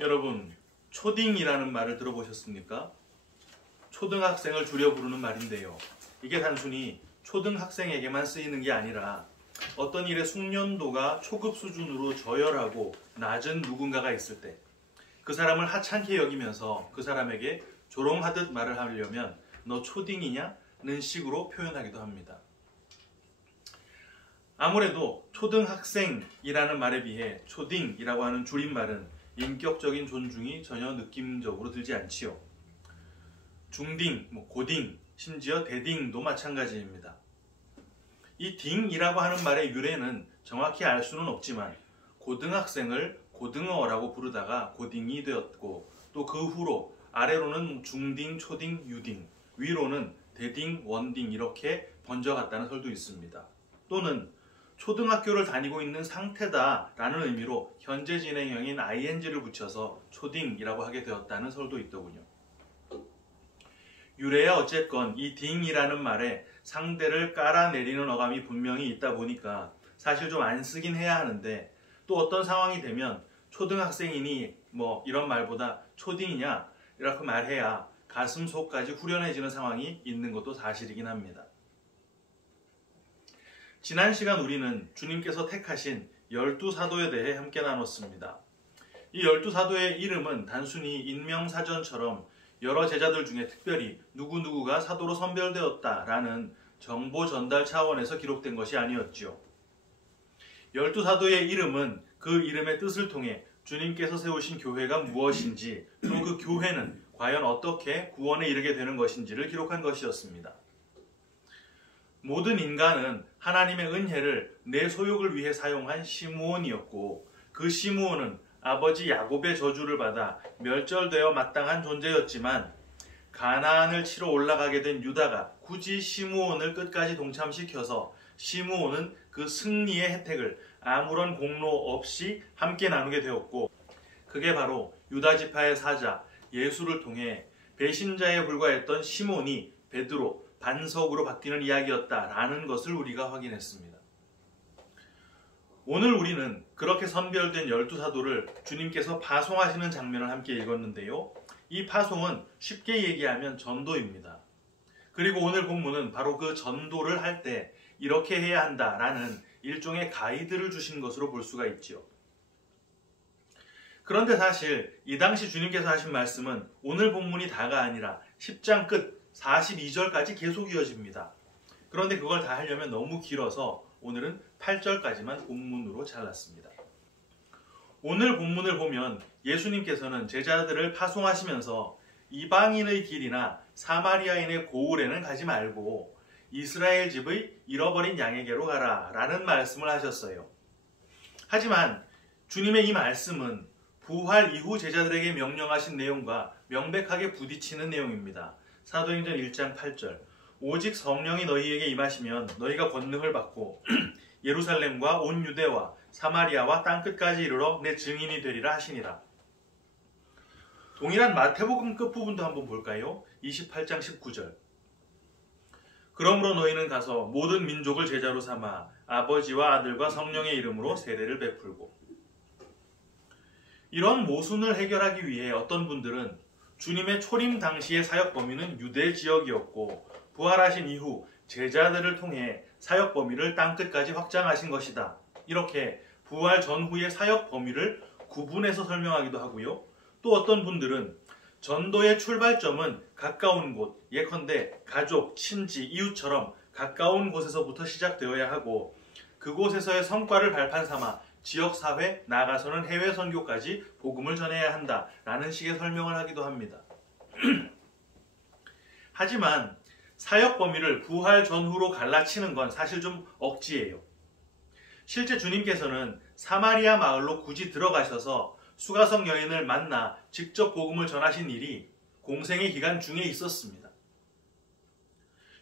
여러분, 초딩이라는 말을 들어보셨습니까? 초등학생을 줄여 부르는 말인데요. 이게 단순히 초등학생에게만 쓰이는 게 아니라 어떤 일의 숙련도가 초급 수준으로 저열하고 낮은 누군가가 있을 때 그 사람을 하찮게 여기면서 그 사람에게 조롱하듯 말을 하려면 너 초딩이냐? 는 식으로 표현하기도 합니다. 아무래도 초등학생이라는 말에 비해 초딩이라고 하는 줄임말은 인격적인 존중이 전혀 느낌적으로 들지 않지요. 중딩, 고딩, 심지어 대딩도 마찬가지입니다. 이 딩이라고 하는 말의 유래는 정확히 알 수는 없지만 고등학생을 고등어라고 부르다가 고딩이 되었고 또 그 후로 아래로는 중딩, 초딩, 유딩, 위로는 대딩, 원딩 이렇게 번져갔다는 설도 있습니다. 또는 초등학교를 다니고 있는 상태다라는 의미로 현재 진행형인 ing를 붙여서 초딩이라고 하게 되었다는 설도 있더군요. 유래야 어쨌건 이 딩이라는 말에 상대를 깔아내리는 어감이 분명히 있다 보니까 사실 좀 안 쓰긴 해야 하는데 또 어떤 상황이 되면 초등학생이니 이런 말보다 초딩이냐 이렇게 말해야 가슴 속까지 후련해지는 상황이 있는 것도 사실이긴 합니다. 지난 시간 우리는 주님께서 택하신 12사도에 대해 함께 나눴습니다. 이 12사도의 이름은 단순히 인명사전처럼 여러 제자들 중에 특별히 누구누구가 사도로 선별되었다라는 정보 전달 차원에서 기록된 것이 아니었지요. 12사도의 이름은 그 이름의 뜻을 통해 주님께서 세우신 교회가 무엇인지 또 그 교회는 과연 어떻게 구원에 이르게 되는 것인지를 기록한 것이었습니다. 모든 인간은 하나님의 은혜를 내 소욕을 위해 사용한 시므온이었고 그 시므온은 아버지 야곱의 저주를 받아 멸절되어 마땅한 존재였지만 가나안을 치러 올라가게 된 유다가 굳이 시므온을 끝까지 동참시켜서 시므온은 그 승리의 혜택을 아무런 공로 없이 함께 나누게 되었고 그게 바로 유다 지파의 사자 예수를 통해 배신자에 불과했던 시몬이 베드로 반석으로 바뀌는 이야기였다라는 것을 우리가 확인했습니다. 오늘 우리는 그렇게 선별된 12사도를 주님께서 파송하시는 장면을 함께 읽었는데요. 이 파송은 쉽게 얘기하면 전도입니다. 그리고 오늘 본문은 바로 그 전도를 할 때 이렇게 해야 한다라는 일종의 가이드를 주신 것으로 볼 수가 있지요. 그런데 사실 이 당시 주님께서 하신 말씀은 오늘 본문이 다가 아니라 10장 끝 42절까지 계속 이어집니다. 그런데 그걸 다 하려면 너무 길어서 오늘은 8절까지만 본문으로 잘랐습니다. 오늘 본문을 보면 예수님께서는 제자들을 파송하시면서 이방인의 길이나 사마리아인의 고을에는 가지 말고 이스라엘 집의 잃어버린 양에게로 가라 라는 말씀을 하셨어요. 하지만 주님의 이 말씀은 부활 이후 제자들에게 명령하신 내용과 명백하게 부딪히는 내용입니다. 사도행전 1장 8절 오직 성령이 너희에게 임하시면 너희가 권능을 받고 예루살렘과 온 유대와 사마리아와 땅끝까지 이르러 내 증인이 되리라 하시니라. 동일한 마태복음 끝부분도 한번 볼까요? 28장 19절 그러므로 너희는 가서 모든 민족을 제자로 삼아 아버지와 아들과 성령의 이름으로 세례를 베풀고 이런 모순을 해결하기 위해 어떤 분들은 주님의 초림 당시의 사역 범위는 유대 지역이었고 부활하신 이후 제자들을 통해 사역 범위를 땅끝까지 확장하신 것이다. 이렇게 부활 전후의 사역 범위를 구분해서 설명하기도 하고요. 또 어떤 분들은 전도의 출발점은 가까운 곳, 예컨대 가족, 친지, 이웃처럼 가까운 곳에서부터 시작되어야 하고 그곳에서의 성과를 발판 삼아 지역사회, 나아가서는 해외 선교까지 복음을 전해야 한다라는 식의 설명을 하기도 합니다. 하지만 사역 범위를 부활 전후로 갈라치는 건 사실 좀 억지예요. 실제 주님께서는 사마리아 마을로 굳이 들어가셔서 수가성 여인을 만나 직접 복음을 전하신 일이 공생의 기간 중에 있었습니다.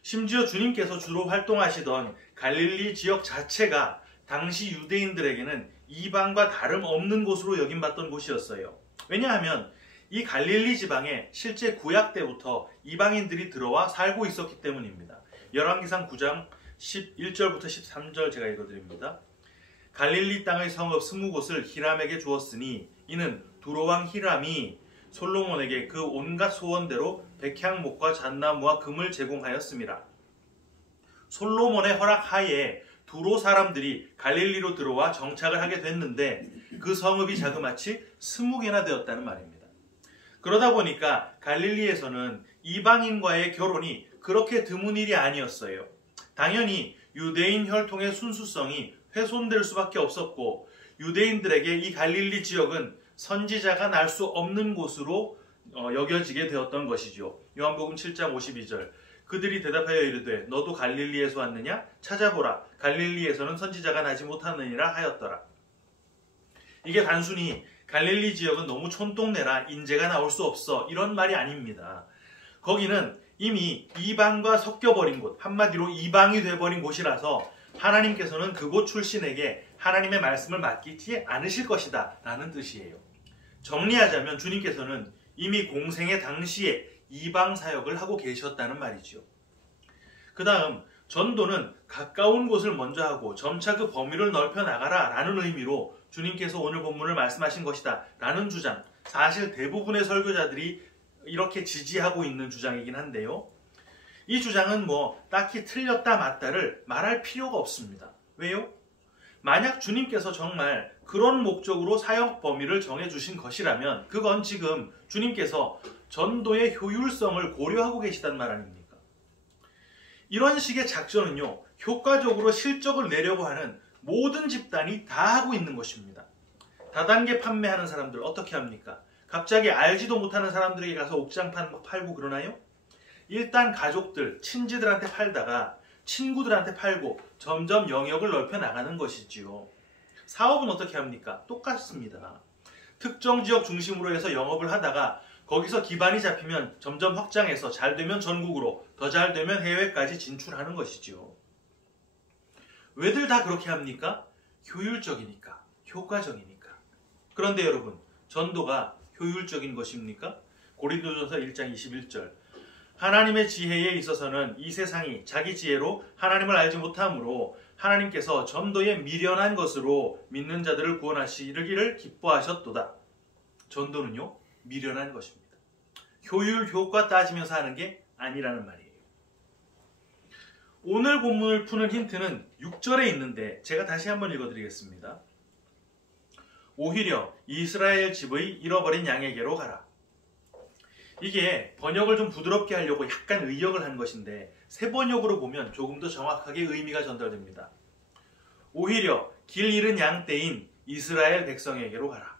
심지어 주님께서 주로 활동하시던 갈릴리 지역 자체가 당시 유대인들에게는 이방과 다름없는 곳으로 여김받던 곳이었어요. 왜냐하면 이 갈릴리 지방에 실제 구약 때부터 이방인들이 들어와 살고 있었기 때문입니다. 열왕기상 9장 11절부터 13절 제가 읽어드립니다. 갈릴리 땅의 성읍 20곳을 히람에게 주었으니 이는 두로왕 히람이 솔로몬에게 그 온갖 소원대로 백향목과 잣나무와 금을 제공하였습니다. 솔로몬의 허락하에 두로 사람들이 갈릴리로 들어와 정착을 하게 됐는데 그 성읍이 자그마치 20개나 되었다는 말입니다. 그러다 보니까 갈릴리에서는 이방인과의 결혼이 그렇게 드문 일이 아니었어요. 당연히 유대인 혈통의 순수성이 훼손될 수밖에 없었고 유대인들에게 이 갈릴리 지역은 선지자가 날 수 없는 곳으로 여겨지게 되었던 것이죠. 요한복음 7장 52절 그들이 대답하여 이르되 너도 갈릴리에서 왔느냐? 찾아보라. 갈릴리에서는 선지자가 나지 못하느니라 하였더라. 이게 단순히 갈릴리 지역은 너무 촌동네라 인재가 나올 수 없어 이런 말이 아닙니다. 거기는 이미 이방과 섞여버린 곳, 한마디로 이방이 돼버린 곳이라서 하나님께서는 그곳 출신에게 하나님의 말씀을 맡기지 않으실 것이다 라는 뜻이에요. 정리하자면 주님께서는 이미 공생의 당시에 이방 사역을 하고 계셨다는 말이죠. 그 다음 전도는 가까운 곳을 먼저 하고 점차 그 범위를 넓혀 나가라 라는 의미로 주님께서 오늘 본문을 말씀하신 것이다 라는 주장, 사실 대부분의 설교자들이 이렇게 지지하고 있는 주장이긴 한데요. 이 주장은 딱히 틀렸다 맞다를 말할 필요가 없습니다. 왜요? 만약 주님께서 정말 그런 목적으로 사역 범위를 정해주신 것이라면 그건 지금 주님께서 전도의 효율성을 고려하고 계시단 말 아닙니까? 이런 식의 작전은요, 효과적으로 실적을 내려고 하는 모든 집단이 다 하고 있는 것입니다. 다단계 판매하는 사람들 어떻게 합니까? 갑자기 알지도 못하는 사람들에게 가서 옥장 팔고 그러나요? 일단 가족들, 친지들한테 팔다가 친구들한테 팔고 점점 영역을 넓혀 나가는 것이지요. 사업은 어떻게 합니까? 똑같습니다. 특정 지역 중심으로 해서 영업을 하다가 거기서 기반이 잡히면 점점 확장해서 잘 되면 전국으로, 더 잘 되면 해외까지 진출하는 것이지요. 왜들 다 그렇게 합니까? 효율적이니까, 효과적이니까. 그런데 여러분, 전도가 효율적인 것입니까? 고린도전서 1장 21절 하나님의 지혜에 있어서는 이 세상이 자기 지혜로 하나님을 알지 못하므로 하나님께서 전도에 미련한 것으로 믿는 자들을 구원하시기를 기뻐하셨도다. 전도는요, 미련한 것입니다. 효율, 효과 따지면서 하는 게 아니라는 말이에요. 오늘 본문을 푸는 힌트는 6절에 있는데 제가 다시 한번 읽어드리겠습니다. 오히려 이스라엘 집의 잃어버린 양에게로 가라. 이게 번역을 좀 부드럽게 하려고 약간 의역을 한 것인데 새 번역으로 보면 조금 더 정확하게 의미가 전달됩니다. 오히려 길 잃은 양 떼인 이스라엘 백성에게로 가라.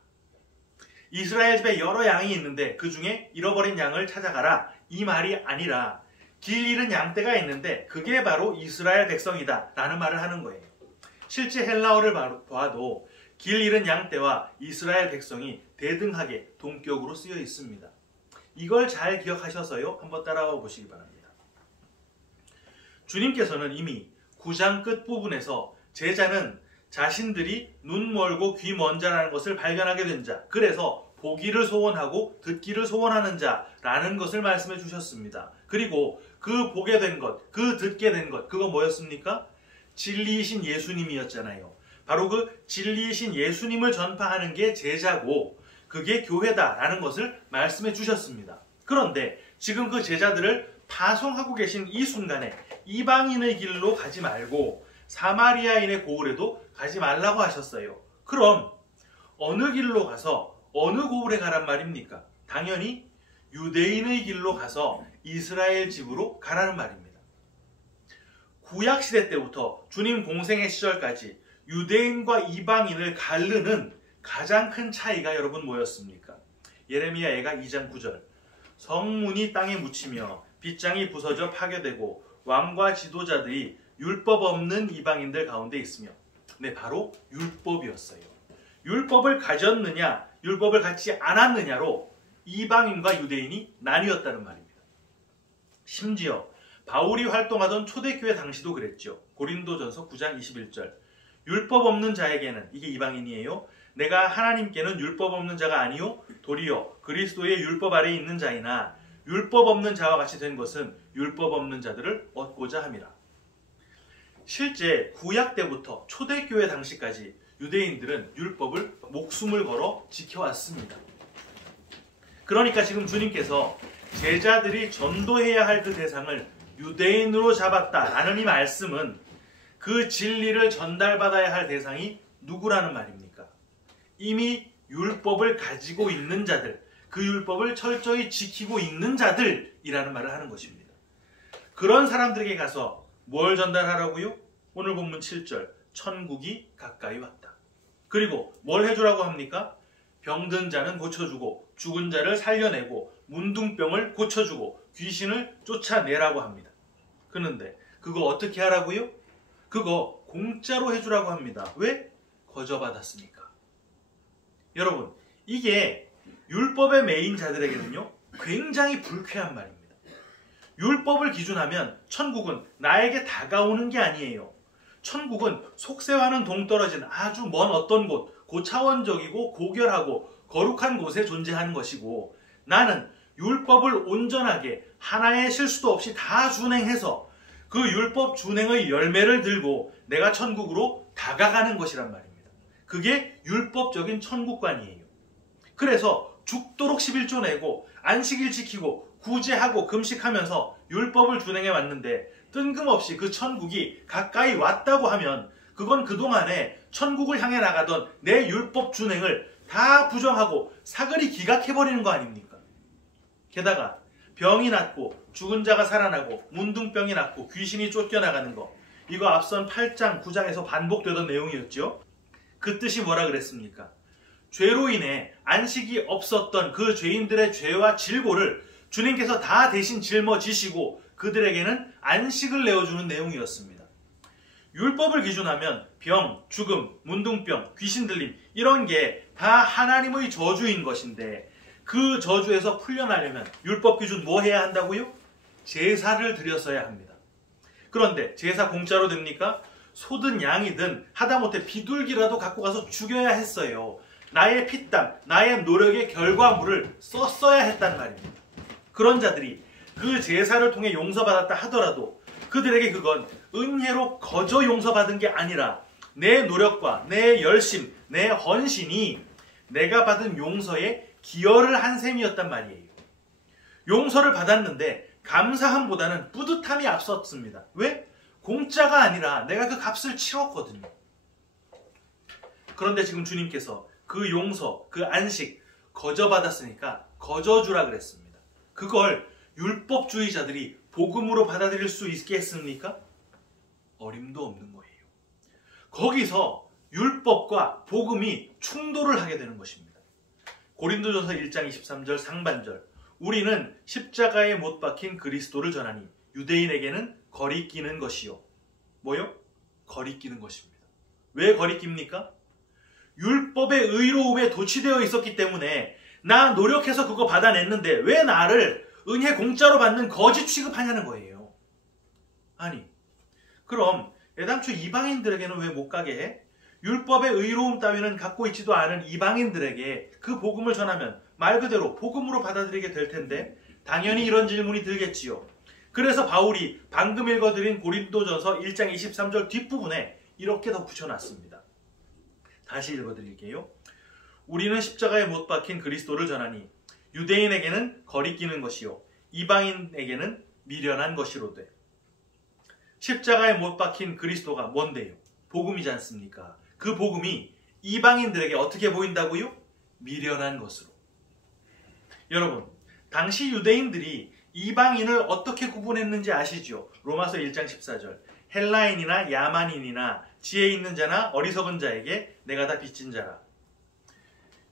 이스라엘 집에 여러 양이 있는데 그 중에 잃어버린 양을 찾아가라. 이 말이 아니라 길 잃은 양떼가 있는데 그게 바로 이스라엘 백성이다 라는 말을 하는 거예요. 실제 헬라어를 봐도 길 잃은 양떼와 이스라엘 백성이 대등하게 동격으로 쓰여 있습니다. 이걸 잘 기억하셔서요, 한번 따라와 보시기 바랍니다. 주님께서는 이미 9장 끝부분에서 제자는 자신들이 눈 멀고 귀 먼 자라는 것을 발견하게 된 자, 그래서 보기를 소원하고 듣기를 소원하는 자라는 것을 말씀해 주셨습니다. 그리고 그 보게 된 것, 그 듣게 된 것, 그거 뭐였습니까? 진리이신 예수님이었잖아요. 바로 그 진리이신 예수님을 전파하는 게 제자고 그게 교회다라는 것을 말씀해 주셨습니다. 그런데 지금 그 제자들을 파송하고 계신 이 순간에 이방인의 길로 가지 말고 사마리아인의 고을에도 가지 말라고 하셨어요. 그럼 어느 길로 가서 어느 고을에 가란 말입니까? 당연히 유대인의 길로 가서 이스라엘 집으로 가라는 말입니다. 구약시대 때부터 주님 공생의 시절까지 유대인과 이방인을 가르는 가장 큰 차이가 여러분 뭐였습니까? 예레미야 애가 2장 9절 성문이 땅에 묻히며 빗장이 부서져 파괴되고 왕과 지도자들이 율법 없는 이방인들 가운데 있으며 네, 바로 율법이었어요. 율법을 가졌느냐 율법을 갖지 않았느냐로 이방인과 유대인이 나뉘었다는 말입니다. 심지어 바울이 활동하던 초대교회 당시도 그랬죠. 고린도전서 9장 21절 율법 없는 자에게는, 이게 이방인이에요, 내가 하나님께는 율법 없는 자가 아니요 도리어 그리스도의 율법 아래에 있는 자이나 율법 없는 자와 같이 된 것은 율법 없는 자들을 얻고자 함이라. 실제 구약 때부터 초대교회 당시까지 유대인들은 율법을 목숨을 걸어 지켜왔습니다. 그러니까 지금 주님께서 제자들이 전도해야 할 그 대상을 유대인으로 잡았다라는 이 말씀은 그 진리를 전달받아야 할 대상이 누구라는 말입니까? 이미 율법을 가지고 있는 자들, 그 율법을 철저히 지키고 있는 자들이라는 말을 하는 것입니다. 그런 사람들에게 가서 뭘 전달하라고요? 오늘 본문 7절, 천국이 가까이 왔다. 그리고 뭘 해주라고 합니까? 병든 자는 고쳐주고 죽은 자를 살려내고 문둥병을 고쳐주고 귀신을 쫓아내라고 합니다. 그런데 그거 어떻게 하라고요? 그거 공짜로 해주라고 합니다. 왜? 거저받았으니까. 여러분, 이게 율법의 메인 자들에게는요 굉장히 불쾌한 말입니다. 율법을 기준하면 천국은 나에게 다가오는 게 아니에요. 천국은 속세와는 동떨어진 아주 먼 어떤 곳, 고차원적이고 고결하고 거룩한 곳에 존재하는 것이고, 나는 율법을 온전하게 하나의 실수도 없이 다 준행해서 그 율법 준행의 열매를 들고 내가 천국으로 다가가는 것이란 말입니다. 그게 율법적인 천국관이에요. 그래서 죽도록 11조 내고 안식일 지키고 구제하고 금식하면서 율법을 준행해 왔는데 뜬금없이 그 천국이 가까이 왔다고 하면 그건 그동안에 천국을 향해 나가던 내 율법 준행을 다 부정하고 사그리 기각해버리는 거 아닙니까? 게다가 병이 낫고 죽은 자가 살아나고 문둥병이 낫고 귀신이 쫓겨나가는 거, 이거 앞선 8장, 9장에서 반복되던 내용이었죠. 그 뜻이 뭐라 그랬습니까? 죄로 인해 안식이 없었던 그 죄인들의 죄와 질고를 주님께서 다 대신 짊어지시고 그들에게는 안식을 내어주는 내용이었습니다. 율법을 기준하면 병, 죽음, 문둥병, 귀신 들림 이런 게 다 하나님의 저주인 것인데, 그 저주에서 풀려나려면 율법 기준 뭐 해야 한다고요? 제사를 드렸어야 합니다. 그런데 제사 공짜로 됩니까? 소든 양이든 하다못해 비둘기라도 갖고 가서 죽여야 했어요. 나의 피땀, 나의 노력의 결과물을 썼어야 했단 말입니다. 그런 자들이 그 제사를 통해 용서받았다 하더라도 그들에게 그건 은혜로 거저 용서받은 게 아니라 내 노력과 내 열심, 내 헌신이 내가 받은 용서에 기여를 한 셈이었단 말이에요. 용서를 받았는데 감사함보다는 뿌듯함이 앞섰습니다. 왜? 공짜가 아니라 내가 그 값을 치렀거든요. 그런데 지금 주님께서 그 용서, 그 안식 거저 받았으니까 거저 주라 그랬습니다. 그걸 율법주의자들이 복음으로 받아들일 수 있겠습니까? 어림도 없는 거예요. 거기서 율법과 복음이 충돌을 하게 되는 것입니다. 고린도전서 1장 23절 상반절, 우리는 십자가에 못 박힌 그리스도를 전하니 유대인에게는 거리끼는 것이요. 뭐요? 거리끼는 것입니다. 왜 거리낍니까? 율법의 의로움에 도취되어 있었기 때문에 나 노력해서 그거 받아냈는데 왜 나를 은혜 공짜로 받는 거지 취급하냐는 거예요. 아니, 그럼 애당초 이방인들에게는 왜 못 가게 해? 율법의 의로움 따위는 갖고 있지도 않은 이방인들에게 그 복음을 전하면 말 그대로 복음으로 받아들이게 될 텐데 당연히 이런 질문이 들겠지요. 그래서 바울이 방금 읽어드린 고린도전서 1장 23절 뒷부분에 이렇게 덧붙여놨습니다. 다시 읽어드릴게요. 우리는 십자가에 못 박힌 그리스도를 전하니 유대인에게는 거리끼는 것이요 이방인에게는 미련한 것이로되. 십자가에 못 박힌 그리스도가 뭔데요? 복음이지 않습니까? 그 복음이 이방인들에게 어떻게 보인다고요? 미련한 것으로. 여러분, 당시 유대인들이 이방인을 어떻게 구분했는지 아시죠? 로마서 1장 14절, 헬라인이나 야만인이나 지혜 있는 자나 어리석은 자에게 내가 다 빚진 자라.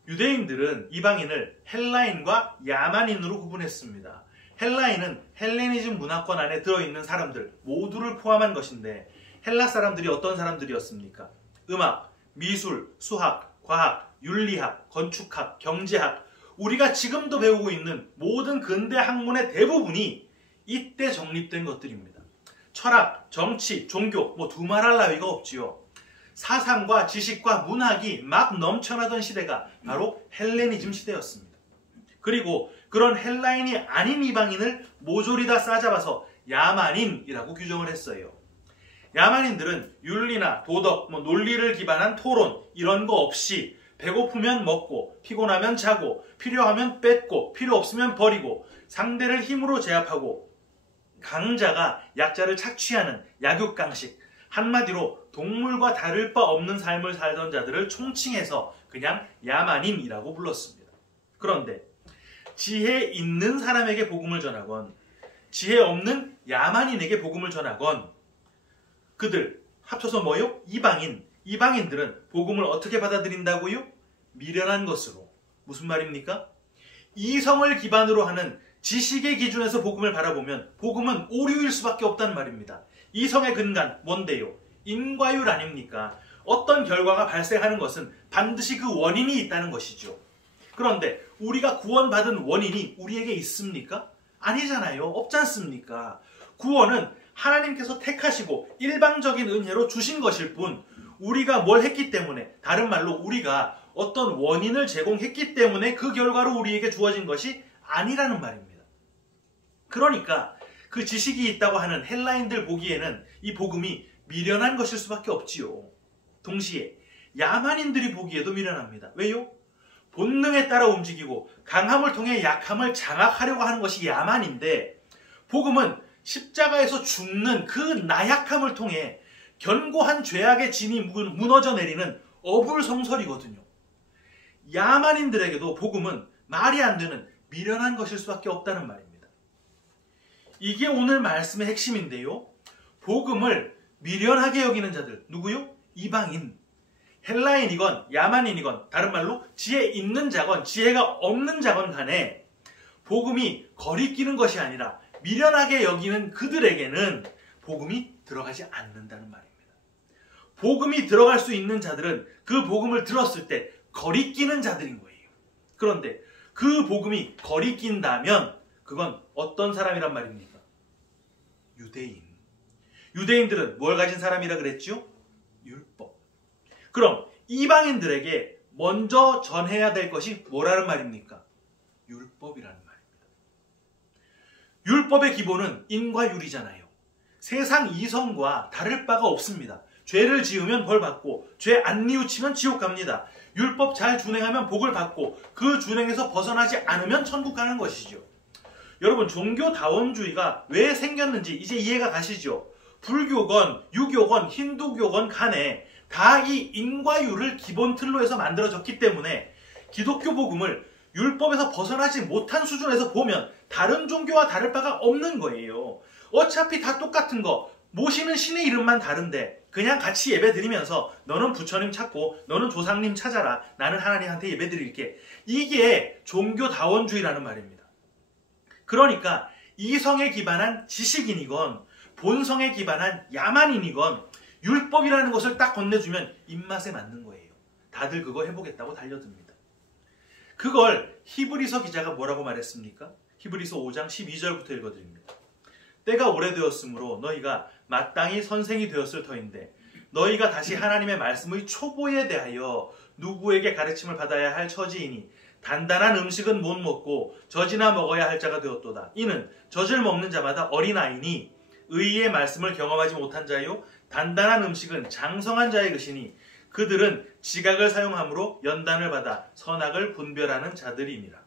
유대인들은 이방인을 헬라인과 야만인으로 구분했습니다. 헬라인은 헬레니즘 문화권 안에 들어있는 사람들 모두를 포함한 것인데, 헬라 사람들이 어떤 사람들이었습니까? 음악, 미술, 수학, 과학, 윤리학, 건축학, 경제학, 우리가 지금도 배우고 있는 모든 근대 학문의 대부분이 이때 정립된 것들입니다. 철학, 정치, 종교 뭐 두말할 나위가 없지요. 사상과 지식과 문학이 막 넘쳐나던 시대가 바로 헬레니즘 시대였습니다. 그리고 그런 헬라인이 아닌 이방인을 모조리 다 싸잡아서 야만인이라고 규정을 했어요. 야만인들은 윤리나 도덕, 논리를 기반한 토론 이런 거 없이 배고프면 먹고 피곤하면 자고 필요하면 뺏고 필요 없으면 버리고 상대를 힘으로 제압하고 강자가 약자를 착취하는 약육강식, 한마디로 동물과 다를 바 없는 삶을 살던 자들을 총칭해서 그냥 야만인이라고 불렀습니다. 그런데 지혜 있는 사람에게 복음을 전하건 지혜 없는 야만인에게 복음을 전하건 그들 합쳐서 뭐요? 이방인들은 복음을 어떻게 받아들인다고요? 미련한 것으로. 무슨 말입니까? 이성을 기반으로 하는 지식의 기준에서 복음을 바라보면 복음은 오류일 수밖에 없다는 말입니다. 이성의 근간 뭔데요? 인과율 아닙니까? 어떤 결과가 발생하는 것은 반드시 그 원인이 있다는 것이죠. 그런데 우리가 구원받은 원인이 우리에게 있습니까? 아니잖아요. 없지 않습니까? 구원은 하나님께서 택하시고 일방적인 은혜로 주신 것일 뿐 우리가 뭘 했기 때문에, 다른 말로 우리가 어떤 원인을 제공했기 때문에 그 결과로 우리에게 주어진 것이 아니라는 말입니다. 그러니까 그 지식이 있다고 하는 헬라인들 보기에는 이 복음이 미련한 것일 수밖에 없지요. 동시에 야만인들이 보기에도 미련합니다. 왜요? 본능에 따라 움직이고 강함을 통해 약함을 장악하려고 하는 것이 야만인데, 복음은 십자가에서 죽는 그 나약함을 통해 견고한 죄악의 진이 무너져 내리는 어불성설이거든요. 야만인들에게도 복음은 말이 안 되는 미련한 것일 수밖에 없다는 말입니다. 이게 오늘 말씀의 핵심인데요. 복음을 미련하게 여기는 자들, 누구요? 이방인. 헬라인이건 야만인이건 다른 말로 지혜 있는 자건 지혜가 없는 자건 간에 복음이 거리끼는 것이 아니라 미련하게 여기는 그들에게는 복음이 들어가지 않는다는 말입니다. 복음이 들어갈 수 있는 자들은 그 복음을 들었을 때 거리끼는 자들인 거예요. 그런데 그 복음이 거리낀다면 그건 어떤 사람이란 말입니까? 유대인. 유대인들은 뭘 가진 사람이라 그랬죠? 율법. 그럼 이방인들에게 먼저 전해야 될 것이 뭐라는 말입니까? 율법이라는 말입니다. 율법의 기본은 인과율이잖아요. 세상 이성과 다를 바가 없습니다. 죄를 지으면 벌 받고 죄 안 뉘우치면 지옥 갑니다. 율법 잘 준행하면 복을 받고 그 준행에서 벗어나지 않으면 천국 가는 것이죠. 여러분, 종교다원주의가 왜 생겼는지 이제 이해가 가시죠? 불교건 유교건 힌두교건 간에 다 이 인과율을 기본 틀로 해서 만들어졌기 때문에 기독교 복음을 율법에서 벗어나지 못한 수준에서 보면 다른 종교와 다를 바가 없는 거예요. 어차피 다 똑같은 거, 모시는 신의 이름만 다른데 그냥 같이 예배 드리면서 너는 부처님 찾고 너는 조상님 찾아라, 나는 하나님한테 예배 드릴게. 이게 종교다원주의라는 말입니다. 그러니까 이성에 기반한 지식인이건 본성에 기반한 야만인이건 율법이라는 것을 딱 건네주면 입맛에 맞는 거예요. 다들 그거 해보겠다고 달려듭니다. 그걸 히브리서 기자가 뭐라고 말했습니까? 히브리서 5장 12절부터 읽어드립니다. 때가 오래되었으므로 너희가 마땅히 선생이 되었을 터인데 너희가 다시 하나님의 말씀의 초보에 대하여 누구에게 가르침을 받아야 할 처지이니 단단한 음식은 못 먹고 젖이나 먹어야 할 자가 되었도다. 이는 젖을 먹는 자마다 어린아이니 의의 말씀을 경험하지 못한 자요 단단한 음식은 장성한 자의 것이니 그들은 지각을 사용함으로 연단을 받아 선악을 분별하는 자들이니라.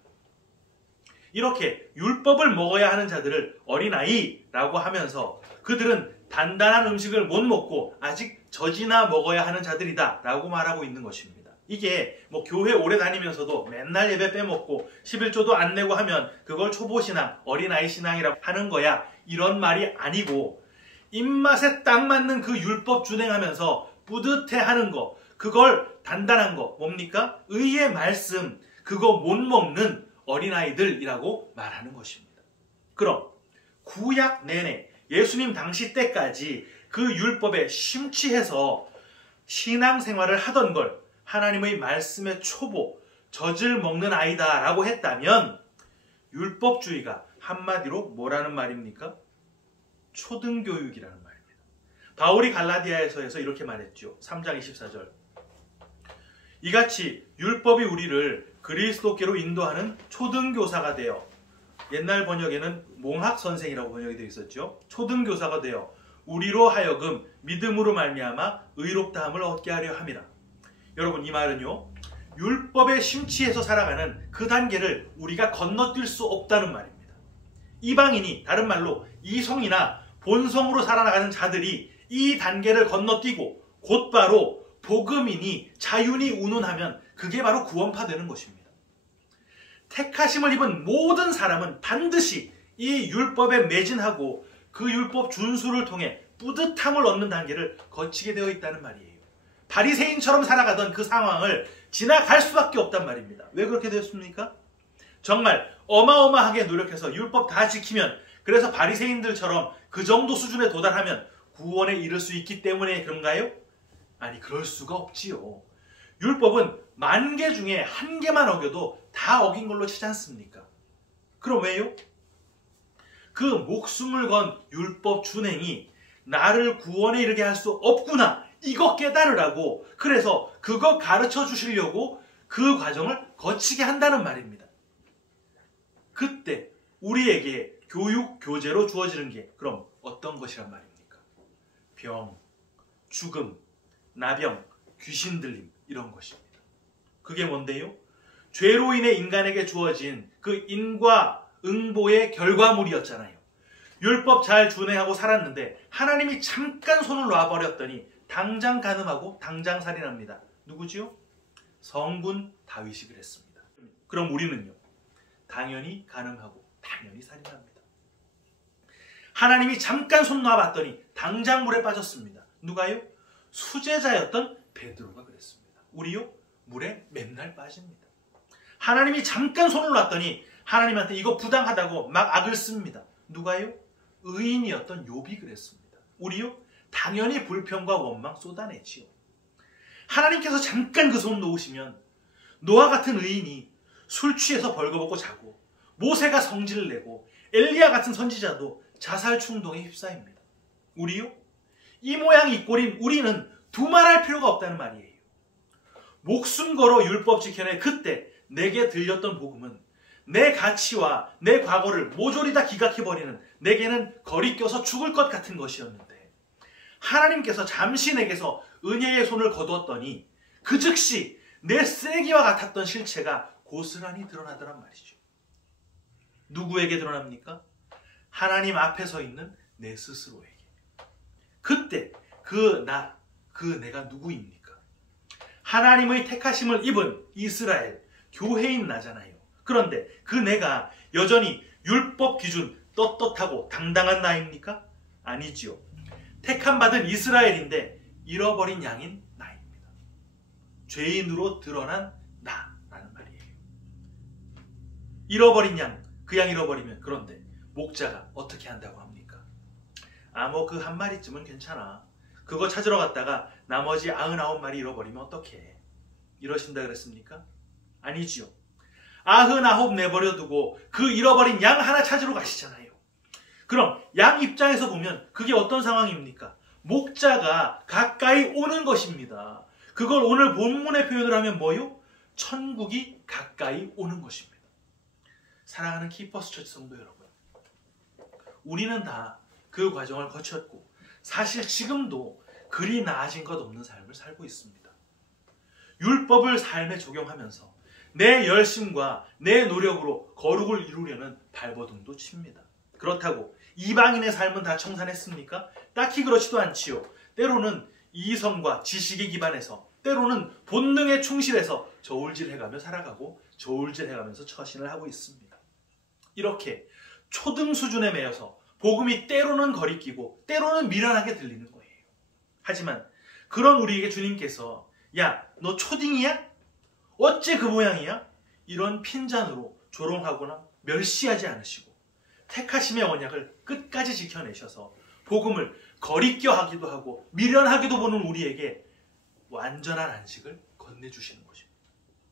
이렇게 율법을 먹어야 하는 자들을 어린아이라고 하면서 그들은 단단한 음식을 못 먹고 아직 젖이나 먹어야 하는 자들이다 라고 말하고 있는 것입니다. 이게 교회 오래 다니면서도 맨날 예배 빼먹고 11조도 안 내고 하면 그걸 초보신앙, 어린아이 신앙이라고 하는 거야, 이런 말이 아니고 입맛에 딱 맞는 그 율법 준행하면서 뿌듯해하는 거, 그걸 단단한 거 뭡니까? 의의 말씀, 그거 못 먹는 어린아이들이라고 말하는 것입니다. 그럼 구약 내내 예수님 당시 때까지 그 율법에 심취해서 신앙생활을 하던 걸 하나님의 말씀의 초보, 젖을 먹는 아이다 라고 했다면 율법주의가 한마디로 뭐라는 말입니까? 초등교육이라는 말입니다. 바울이 갈라디아에서 이렇게 말했죠. 3장 24절. 이같이 율법이 우리를 그리스도께로 인도하는 초등교사가 되어, 옛날 번역에는 몽학선생이라고 번역이 되어 있었죠. 초등교사가 되어 우리로 하여금 믿음으로 말미암아 의롭다함을 얻게 하려 함이라. 여러분, 이 말은요, 율법에 심취해서 살아가는 그 단계를 우리가 건너뛸 수 없다는 말입니다. 이방인이, 다른 말로 이성이나 본성으로 살아나가는 자들이 이 단계를 건너뛰고 곧바로 복음이니 자윤이 운운하면 그게 바로 구원파 되는 것입니다. 택하심을 입은 모든 사람은 반드시 이 율법에 매진하고 그 율법 준수를 통해 뿌듯함을 얻는 단계를 거치게 되어 있다는 말이에요. 바리새인처럼 살아가던 그 상황을 지나갈 수밖에 없단 말입니다. 왜 그렇게 되었습니까? 정말 어마어마하게 노력해서 율법 다 지키면, 그래서 바리새인들처럼 그 정도 수준에 도달하면 구원에 이를 수 있기 때문에 그런가요? 아니, 그럴 수가 없지요. 율법은 10,000개 중에 1개만 어겨도 다 어긴 걸로 치지 않습니까? 그럼 왜요? 그 목숨을 건 율법 준행이 나를 구원에 이르게 할 수 없구나, 이거 깨달으라고, 그래서 그거 가르쳐 주시려고 그 과정을 거치게 한다는 말입니다. 그때 우리에게 교육, 교재로 주어지는 게 그럼 어떤 것이란 말입니까? 병, 죽음, 나병, 귀신 들림, 이런 것입니다. 그게 뭔데요? 죄로 인해 인간에게 주어진 그 인과 응보의 결과물이었잖아요. 율법 잘 준행하고 살았는데 하나님이 잠깐 손을 놔버렸더니 당장 간음하고 당장 살인합니다. 누구지요? 성군 다윗이 그랬습니다. 그럼 우리는요? 당연히 간음하고 당연히 살인합니다. 하나님이 잠깐 손 놔봤더니 당장 물에 빠졌습니다. 누가요? 수제자였던 베드로가 그랬습니다. 우리요? 물에 맨날 빠집니다. 하나님이 잠깐 손을 놨더니 하나님한테 이거 부당하다고 막 악을 씁니다. 누가요? 의인이었던 욥이 그랬습니다. 우리요? 당연히 불평과 원망 쏟아내지요. 하나님께서 잠깐 그 손 놓으시면 노아 같은 의인이 술 취해서 벌거벗고 자고, 모세가 성질을 내고, 엘리야 같은 선지자도 자살 충동에 휩싸입니다. 우리요? 이 모양 이 꼴인 우리는 두말할 필요가 없다는 말이에요. 목숨 걸어 율법 지켜내 그때 내게 들렸던 복음은 내 가치와 내 과거를 모조리 다 기각해버리는, 내게는 거리껴서 죽을 것 같은 것이었는데, 하나님께서 잠시 내게서 은혜의 손을 거두었더니 그 즉시 내 쓰레기와 같았던 실체가 고스란히 드러나더란 말이죠. 누구에게 드러납니까? 하나님 앞에 서 있는 내 스스로에게. 그때 그 내가 누구입니까? 하나님의 택하심을 입은 이스라엘, 교회인 나잖아요. 그런데 그 내가 여전히 율법 기준 떳떳하고 당당한 나입니까? 아니지요. 택함받은 이스라엘인데 잃어버린 양인 나입니다. 죄인으로 드러난 나라는 말이에요. 잃어버린 양, 그 양 잃어버리면, 그런데 목자가 어떻게 한다고 합니까? 뭐 그 한 마리쯤은 괜찮아. 그거 찾으러 갔다가 나머지 99마리 잃어버리면 어떡해? 이러신다 그랬습니까? 아니지요. 99 내버려 두고 그 잃어버린 양 하나 찾으러 가시잖아요. 그럼 양 입장에서 보면 그게 어떤 상황입니까? 목자가 가까이 오는 것입니다. 그걸 오늘 본문의 표현을 하면 뭐요? 천국이 가까이 오는 것입니다. 사랑하는 키퍼스 처치 성도 여러분, 우리는 다 그 과정을 거쳤고 사실 지금도 그리 나아진 것 없는 삶을 살고 있습니다. 율법을 삶에 적용하면서 내 열심과 내 노력으로 거룩을 이루려는 발버둥도 칩니다. 그렇다고 이방인의 삶은 다 청산했습니까? 딱히 그렇지도 않지요. 때로는 이성과 지식에 기반해서, 때로는 본능에 충실해서 저울질해가며 살아가고 저울질해가면서 처신을 하고 있습니다. 이렇게 초등 수준에 매여서 복음이 때로는 거리끼고 때로는 미련하게 들리는 거예요. 하지만 그런 우리에게 주님께서 야, 너 초딩이야? 어째 그 모양이야? 이런 핀잔으로 조롱하거나 멸시하지 않으시고 택하심의 언약을 끝까지 지켜내셔서 복음을 거리껴 하기도 하고 미련하기도 보는 우리에게 완전한 안식을 건네주시는 것입니다.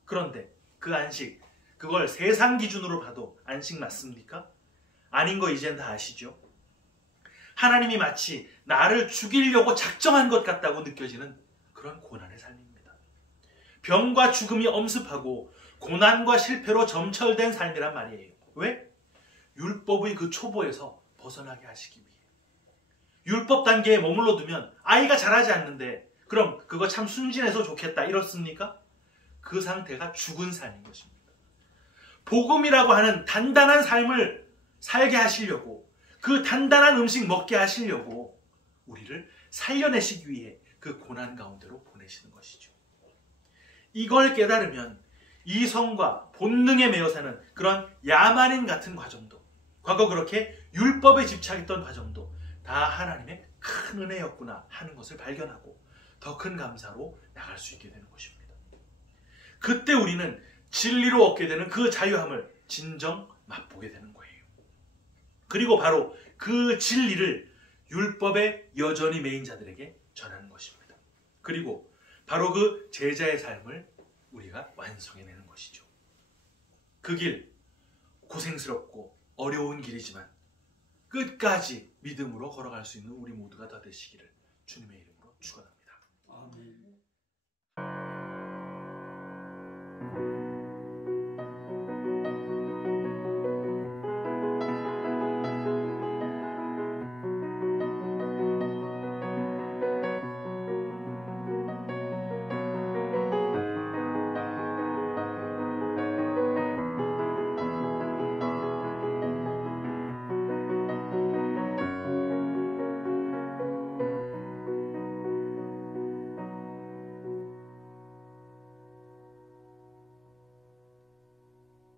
그런데 그 안식, 그걸 세상 기준으로 봐도 안식 맞습니까? 아닌 거 이젠 다 아시죠? 하나님이 마치 나를 죽이려고 작정한 것 같다고 느껴지는 그런 고난의 삶입니다. 병과 죽음이 엄습하고 고난과 실패로 점철된 삶이란 말이에요. 왜? 율법의 그 초보에서 벗어나게 하시기 위해. 율법 단계에 머물러 두면 아이가 자라지 않는데 그럼 그거 참 순진해서 좋겠다 이렇습니까? 그 상태가 죽은 삶인 것입니다. 복음이라고 하는 단단한 삶을 살게 하시려고, 그 단단한 음식 먹게 하시려고 우리를 살려내시기 위해 그 고난 가운데로 보내시는 것이죠. 이걸 깨달으면 이성과 본능에 매여 사는 그런 야만인 같은 과정도, 과거 그렇게 율법에 집착했던 과정도 다 하나님의 큰 은혜였구나 하는 것을 발견하고 더 큰 감사로 나갈 수 있게 되는 것입니다. 그때 우리는 진리로 얻게 되는 그 자유함을 진정 맛보게 되는 거예요. 그리고 바로 그 진리를 율법에 여전히 매인 자들에게 전하는 것입니다. 그리고 바로 그 제자의 삶을 우리가 완성해내는 것이죠. 그 길, 고생스럽고 어려운 길이지만 끝까지 믿음으로 걸어갈 수 있는 우리 모두가 다 되시기를 주님의